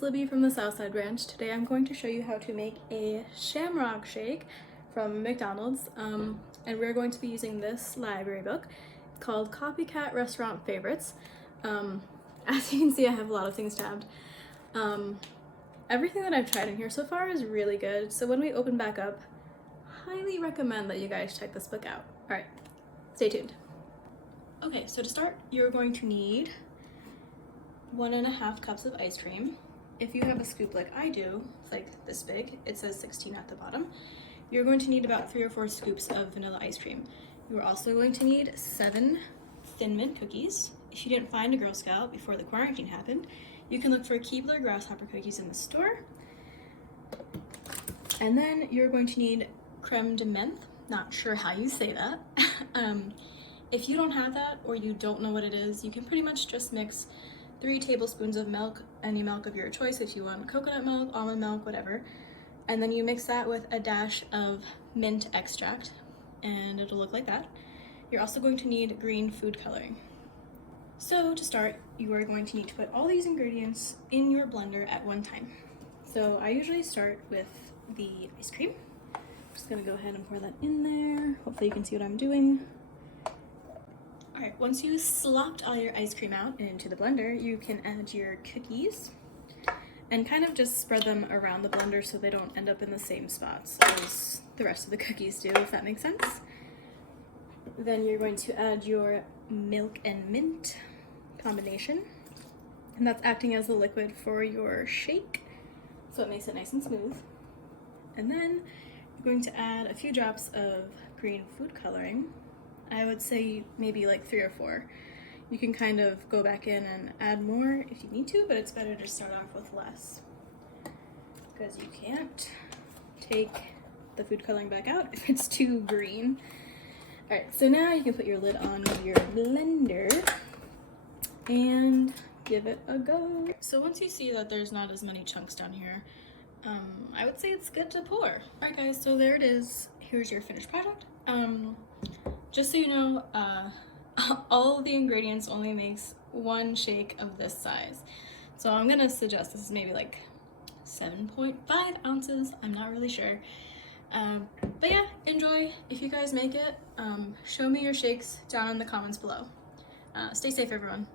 it's Libby from the Southside Ranch. Today I'm going to show you how to make a Shamrock shake from McDonald's, and we're going to be using this library book called Copycat Restaraunt Favorites. As you can see, I have a lot of things tabbed. Everything that I've tried in here so far is really good, so when we open back up, highly recommend that you guys check this book out. Alright, stay tuned. Okay, so to start, you're going to need 1.5 cups of ice cream. If you have a scoop like I do, it's like this big, it says 16 at the bottom, you're going to need about 3 or 4 scoops of vanilla ice cream. You're also going to need 7 Thin Mint cookies. If you didn't find a Girl Scout before the quarantine happened, you can look for Keebler grasshopper cookies in the store. And then you're going to need creme de menthe, not sure how you say that. If you don't have that or you don't know what it is, you can pretty much just mix 3 tablespoons of milk, any milk of your choice, if you want coconut milk, almond milk, whatever. And then you mix that with a dash of mint extract, and it'll look like that. You're also going to need green food coloring. So to start, you are going to need to put all these ingredients in your blender at one time. So I usually start with the ice cream. I'm just gonna go ahead and pour that in there. Hopefully you can see what I'm doing. Alright, once you slopped all your ice cream out into the blender, you can add your cookies and kind of just spread them around the blender so they don't end up in the same spots as the rest of the cookies do, if that makes sense. Then you're going to add your milk and mint combination, and that's acting as the liquid for your shake, so it makes it nice and smooth. And then you're going to add a few drops of green food coloring. I would say maybe like 3 or 4. You can kind of go back in and add more if you need to, but it's better to start off with less, because you can't take the food coloring back out if it's too green. Alright, so now you can put your lid on your blender and give it a go. So once you see that there's not as many chunks down here, I would say it's good to pour. Alright guys, so there it is. Here's your finished product. Just so you know, all of the ingredients only makes 1 shake of this size. So I'm gonna suggest this is maybe like 7.5 ounces. I'm not really sure. But yeah, enjoy. If you guys make it, show me your shakes down in the comments below. Stay safe, everyone.